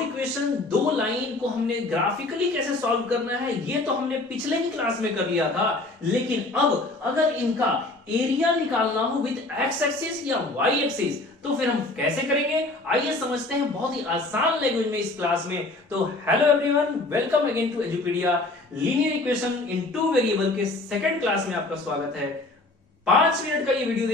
Equation दो line को हमने ग्राफिकली कैसे सॉल्व करना है ये तो हमने पिछले ही क्लास में कर लिया था, लेकिन अब अगर इनका एरिया निकालना हो विद एक्स एक्सिस या वाई एक्सिस तो फिर हम कैसे करेंगे, आइए समझते हैं बहुत ही आसान लैंग्वेज में इस क्लास में। तो hello everyone, welcome again to Edupedia. Linear equation in two variable के सेकंड क्लास में आपका स्वागत है। 5 मिनट का ये वीडियो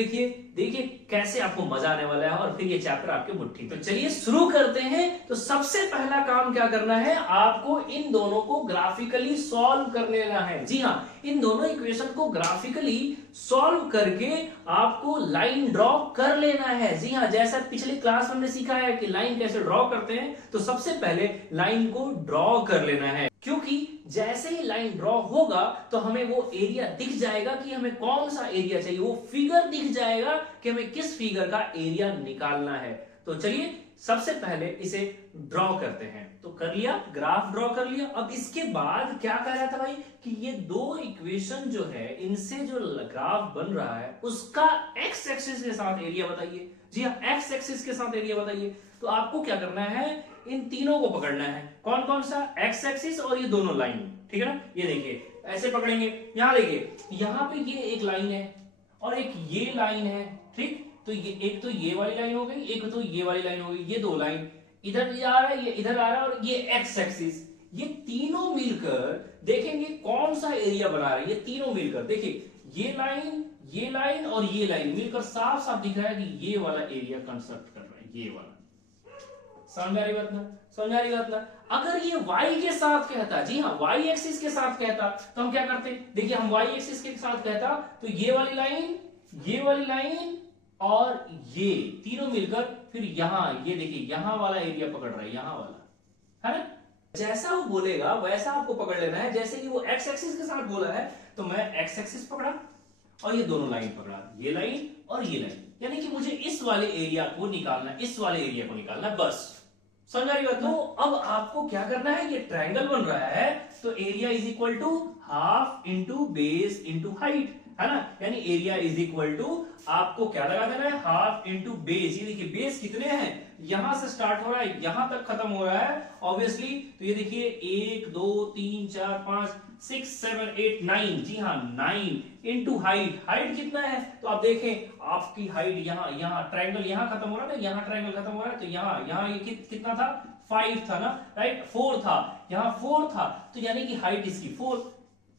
देखिए कैसे आपको मजा आने वाला है और फिर ये चैप्टर आपके मुट्ठी। तो चलिए शुरू करते हैं। तो सबसे पहला काम क्या करना है, आपको इन दोनों को ग्राफिकली सॉल्व कर लेना है। जी हाँ, इन दोनों इक्वेशन को ग्राफिकली सॉल्व करके आपको लाइन ड्रॉ कर लेना है। जी हाँ, जैसा पिछली क्लास में हमने सीखा है कि लाइन कैसे ड्रॉ करते हैं, तो सबसे पहले लाइन को ड्रॉ कर लेना है, क्योंकि जैसे ही लाइन ड्रॉ होगा तो हमें वो एरिया दिख जाएगा कि हमें कौन सा एरिया चाहिए, वो फिगर दिख जाएगा कि हमें किस फिगर का एरिया निकालना है। तो चलिए सबसे पहले इसे ड्रॉ करते हैं। तो कर लिया, ग्राफ ड्रॉ कर लिया। अब इसके बाद क्या कर रहा था भाई कि ये दो इक्वेशन जो है इनसे जो ग्राफ बन रहा है उसका एक्स एक्सिस के साथ एरिया बताइए। जी हाँ, एक्स एक्सिस के साथ एरिया बताइए। तो आपको क्या करना है, इन तीनों को पकड़ना है। कौन कौन सा, एक्स एक्सिस और ये दोनों लाइन, ठीक है ना। ये देखिए ऐसे पकड़ेंगे, यहां देखिए, यहां पे ये एक लाइन है और एक ये लाइन है, ठीक। तो ये एक तो ये वाली लाइन हो गई, एक तो ये वाली लाइन हो गई। ये दो लाइन इधर आ रहा है, ये इधर आ रहा है, और ये एक्स एक्सिस, ये तीनों मिलकर देखेंगे कौन सा एरिया बना रहा है। ये तीनों मिलकर देखिए, ये लाइन और ये लाइन मिलकर साफ साफ दिख रहा है कि ये वाला एरिया कंस्ट्रक्ट कर रहा है, ये वाला। समझ आ रही बात ना, समझ आ रही बात ना। अगर ये y के साथ कहता, जी हाँ y एक्सिस के साथ कहता, तो हम क्या करते, देखिए हम y एक्सिस के साथ कहता तो ये वाली लाइन और ये तीनों मिलकर फिर यहां, ये देखिए यहां वाला एरिया पकड़ रहा है, यहां वाला, है ना। जैसा वो बोलेगा वैसा आपको पकड़ लेना है। जैसे कि वो x एक्सिस के साथ बोला है तो मैं x एक्सिस पकड़ा और ये दोनों लाइन पकड़ा, ये लाइन और ये लाइन, यानी कि मुझे इस वाले एरिया को निकालना, इस वाले एरिया को निकालना, बस। समझ आ रही बात। तो अब आपको क्या करना है, ये ट्रायंगल बन रहा है तो area is equal to half into base into height, है ना। यानी एरिया इज इक्वल टू आपको क्या लगा देना है, हाफ इंटू बेस। ये देखिए बेस कितने हैं, यहां से स्टार्ट हो रहा है यहां तक खत्म हो रहा है ऑब्वियसली। तो ये देखिए 1 2 3 4 5 6 7 8 9, जी हाँ 9 इंटू हाइट। हाइट कितना है, तो आप देखें आपकी हाइट यहाँ ट्रायंगल यहाँ खत्म हो रहा है, यहाँ ट्रायंगल खत्म हो रहा है, तो यहाँ ये कितना था, 5 था ना, राइट, 4 था, यहाँ 4 था, तो यानी कि हाइट इसकी 4।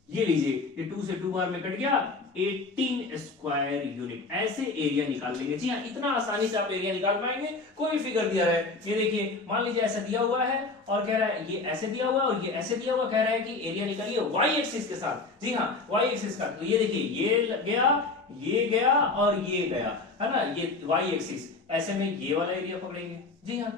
ये लीजिए, ये 2 से 2 बार में कट गया, 18 स्क्वायर यूनिट। ऐसे एरिया निकाल लेंगे। जी हाँ, इतना आसानी से आप एरिया निकाल पाएंगे। कोई फिगर दिया है, ये देखिए मान लीजिए ऐसा दिया हुआ है और कह रहा है ये ऐसे दिया हुआ है और ये ऐसे दिया हुआ, कह रहा है कि एरिया निकालिए वाई एक्सिस के साथ। जी हाँ, वाई एक्सिस का। तो ये देखिए ये गया और ये गया, है ना, ये वाई एक्सिस। ऐसे में ये वाला एरिया पकड़ेंगे। जी हाँ,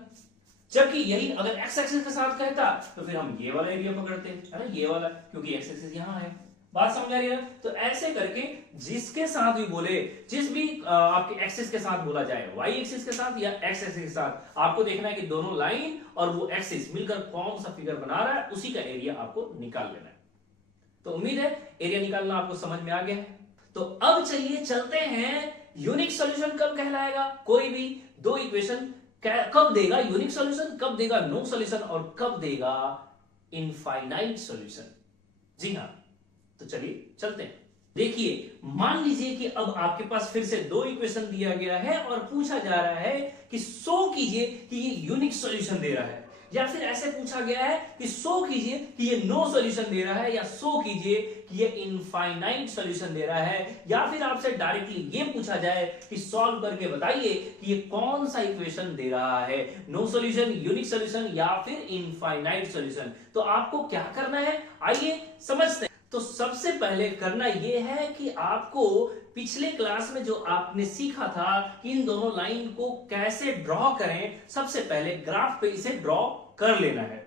जबकि यही अगर एक्स एक्सिस के साथ कहता तो फिर हम ये वाला एरिया पकड़ते, है ना, ये वाला, क्योंकि एक्स एक्सिस यहां है। बात समझ आ रही है। तो ऐसे करके जिसके साथ भी बोले, जिस भी आपके एक्सिस के साथ बोला जाए, वाई एक्सिस के साथ या एक्स एक्सिस के साथ, आपको देखना है कि दोनों लाइन और वो एक्सिस मिलकर कौन सा फिगर बना रहा है, उसी का एरिया आपको निकाल लेना है। तो उम्मीद है एरिया निकालना आपको समझ में आ गया है। तो अब चलिए चलते हैं, यूनिक सॉल्यूशन कब कहलाएगा, कोई भी दो इक्वेशन कब देगा यूनिक सॉल्यूशन, कब देगा नो सॉल्यूशन और कब देगा इनफाइनाइट सॉल्यूशन। जी हाँ, तो चलिए चलते हैं। देखिए मान लीजिए कि अब आपके पास फिर से दो इक्वेशन दिया गया है और पूछा जा रहा है कि शो कीजिए कि ये यूनिक सॉल्यूशन दे रहा है, या फिर ऐसे पूछा गया है कि शो कीजिए कि ये नो सॉल्यूशन दे रहा है, या शो कीजिए कि ये इनफाइनाइट सॉल्यूशन दे रहा है, या फिर आपसे डायरेक्टली ये पूछा जाए कि सॉल्व करके बताइए कि ये कौन सा इक्वेशन दे रहा है, नो सॉल्यूशन, यूनिक सॉल्यूशन या फिर इनफाइनाइट सॉल्यूशन। तो आपको क्या करना है, आइए समझते हैं। तो सबसे पहले करना यह है कि आपको पिछले क्लास में जो आपने सीखा था कि इन दोनों लाइन को कैसे ड्रॉ करें, सबसे पहले ग्राफ पे इसे ड्रॉ कर लेना है।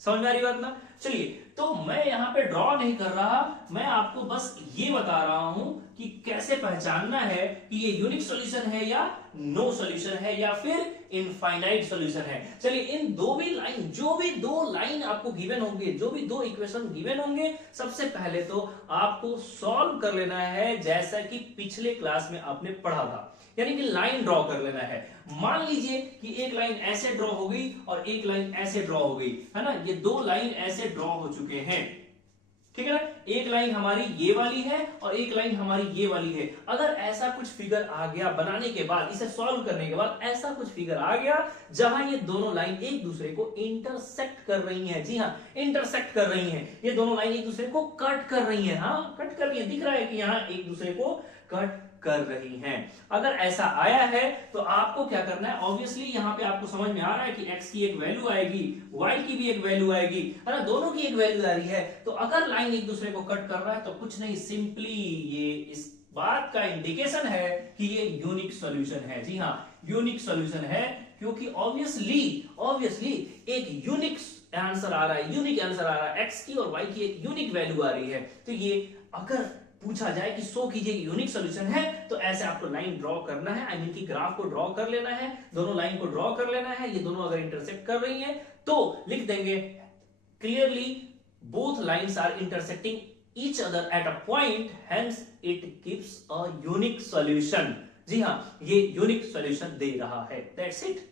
समझ में आ रही बात ना। चलिए तो मैं यहाँ पे ड्रॉ नहीं कर रहा, मैं आपको बस ये बता रहा हूं कि कैसे पहचानना है कि ये यूनिक सॉल्यूशन है या नो सॉल्यूशन है या फिर इनफाइनाइट सॉल्यूशन है। चलिए इन दो भी लाइन, जो भी दो लाइन आपको गिवन होंगे, जो भी दो इक्वेशन गिवन होंगे, सबसे पहले तो आपको सॉल्व कर लेना है जैसा कि पिछले क्लास में आपने पढ़ा था, यानी कि लाइन ड्रॉ कर लेना है। मान लीजिए कि एक लाइन ऐसे ड्रॉ हो गई और एक लाइन ऐसे ड्रॉ हो गई, है ना, ये दो लाइन ऐसे ड्रॉ हो चुके हैं, ठीक है ना, एक लाइन हमारी ये वाली है और एक लाइन हमारी ये वाली है। अगर ऐसा कुछ फिगर आ गया बनाने के बाद, इसे सॉल्व करने के बाद ऐसा कुछ फिगर आ गया जहां ये दोनों लाइन एक दूसरे को इंटरसेक्ट कर रही हैं, जी हाँ इंटरसेक्ट कर रही हैं, ये दोनों लाइन एक दूसरे को कट कर रही हैं, हाँ कट कर रही हैं, दिख रहा है कि यहाँ एक दूसरे को कट कर रही हैं। अगर ऐसा आया है तो आपको क्या करना है, ऑब्वियसली यहाँ पे आपको समझ में आ रहा है कि x की एक वैल्यू आएगी, y की भी एक वैल्यू आएगी, है ना, दोनों की एक वैल्यू आ रही है। तो अगर लाइन एक दूसरे को कट कर रहा है तो कुछ नहीं, सिंपली ये इस बात का इंडिकेशन है कि ये यूनिक सॉल्यूशन है। जी हाँ यूनिक सॉल्यूशन है, क्योंकि ऑब्वियसली एक यूनिक आंसर आ रहा है, यूनिक आंसर आ रहा है, x की और y की एक यूनिक वैल्यू आ रही है। तो ये अगर पूछा जाए कि शो कीजिए यूनिक सॉल्यूशन है तो ऐसे आपको लाइन ड्रॉ करना है, आई मीन की ग्राफ को ड्रॉ कर लेना है, दोनों लाइन को ड्रॉ कर लेना है। ये दोनों अगर इंटरसेक्ट कर रही हैं तो लिख देंगे clearly both lines are intersecting each other at a point, hence it gives a unique solution. जी हाँ ये यूनिक सॉल्यूशन दे रहा है, दैट्स इट।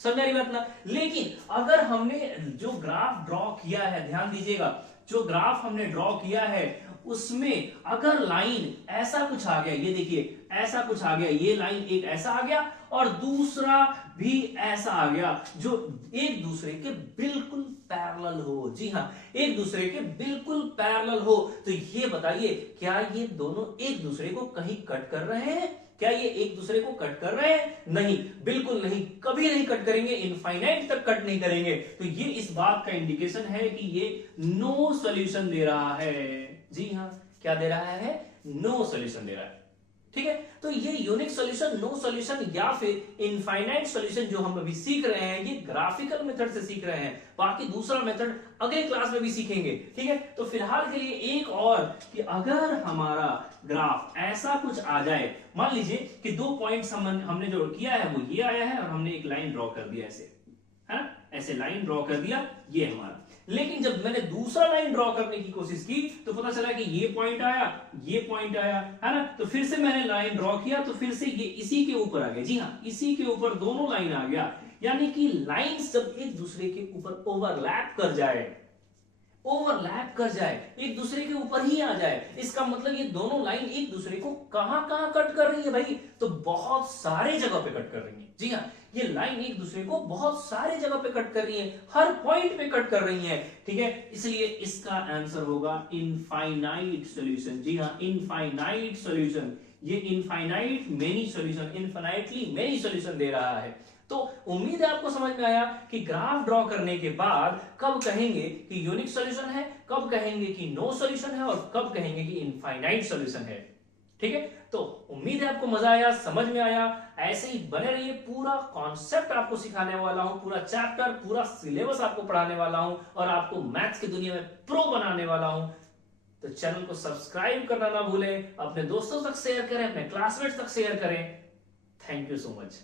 समझ रही बात ना। लेकिन अगर हमने जो ग्राफ ड्रॉ किया है, ध्यान दीजिएगा, जो ग्राफ हमने ड्रॉ किया है उसमें अगर लाइन ऐसा कुछ आ गया, ये देखिए ऐसा कुछ आ गया, ये लाइन एक ऐसा आ गया और दूसरा भी ऐसा आ गया जो एक दूसरे के बिल्कुल पैरेलल हो, जी हाँ एक दूसरे के बिल्कुल पैरेलल हो, तो ये बताइए क्या ये दोनों एक दूसरे को कहीं कट कर रहे हैं? क्या ये एक दूसरे को कट कर रहे हैं? नहीं, बिल्कुल नहीं, कभी नहीं कट करेंगे, इनफाइनाइट तक कट नहीं करेंगे। तो ये इस बात का इंडिकेशन है कि ये नो सॉल्यूशन दे रहा है। जी हाँ क्या दे रहा है? नो सॉल्यूशन दे रहा है। ठीक है, तो ये यूनिक सॉल्यूशन, नो सॉल्यूशन या फिर इनफाइनाइट सॉल्यूशन जो हम अभी सीख रहे हैं, ये ग्राफिकल मेथड से सीख रहे हैं। बाकी दूसरा मेथड अगले क्लास में भी सीखेंगे। ठीक है, तो फिलहाल के लिए एक और कि अगर हमारा ग्राफ ऐसा कुछ आ जाए, मान लीजिए कि दो पॉइंट्स हमने जो किया है वो ये आया है और हमने एक लाइन ड्रॉ कर दिया ऐसे, है ऐसे लाइन ड्रॉ कर दिया ये हमारा। लेकिन जब मैंने दूसरा लाइन ड्रॉ करने की कोशिश की तो पता चला कि ये पॉइंट आया, ये पॉइंट आया, है ना, तो फिर से मैंने लाइन ड्रॉ किया तो फिर से ये इसी के ऊपर आ गया। जी हाँ इसी के ऊपर दोनों लाइन आ गया, यानी कि लाइंस जब एक दूसरे के ऊपर ओवरलैप कर जाए, एक दूसरे के ऊपर ही आ जाए, इसका मतलब ये दोनों लाइन एक दूसरे को कहां कहां कट कर रही है भाई? तो बहुत सारे जगह पे कट कर रही है। जी हाँ ये लाइन एक दूसरे को बहुत सारे जगह पे कट कर रही है, हर पॉइंट पे कट कर रही है। ठीक है, इसलिए इसका आंसर होगा इनफाइनाइट सॉल्यूशन। जी हाँ इनफाइनाइट सॉल्यूशन, ये infinite many solution, infinitely many solution दे रहा है। तो उम्मीद है आपको समझ में आया कि ग्राफ ड्रॉ करने के बाद कब कहेंगे कि यूनिक सॉल्यूशन है, कब कहेंगे कि नो सॉल्यूशन है और कब कहेंगे कि इनफाइनाइट सॉल्यूशन है। ठीक है, तो उम्मीद है आपको मजा आया, समझ में आया। ऐसे ही बने रहिए, पूरा कॉन्सेप्ट आपको सिखाने वाला हूं, पूरा चैप्टर, पूरा सिलेबस आपको पढ़ाने वाला हूं और आपको मैथ्स की दुनिया में प्रो बनाने वाला हूं। तो चैनल को सब्सक्राइब करना ना भूलें, अपने दोस्तों तक शेयर करें, अपने क्लासमेट्स तक शेयर करें। Thank you so much.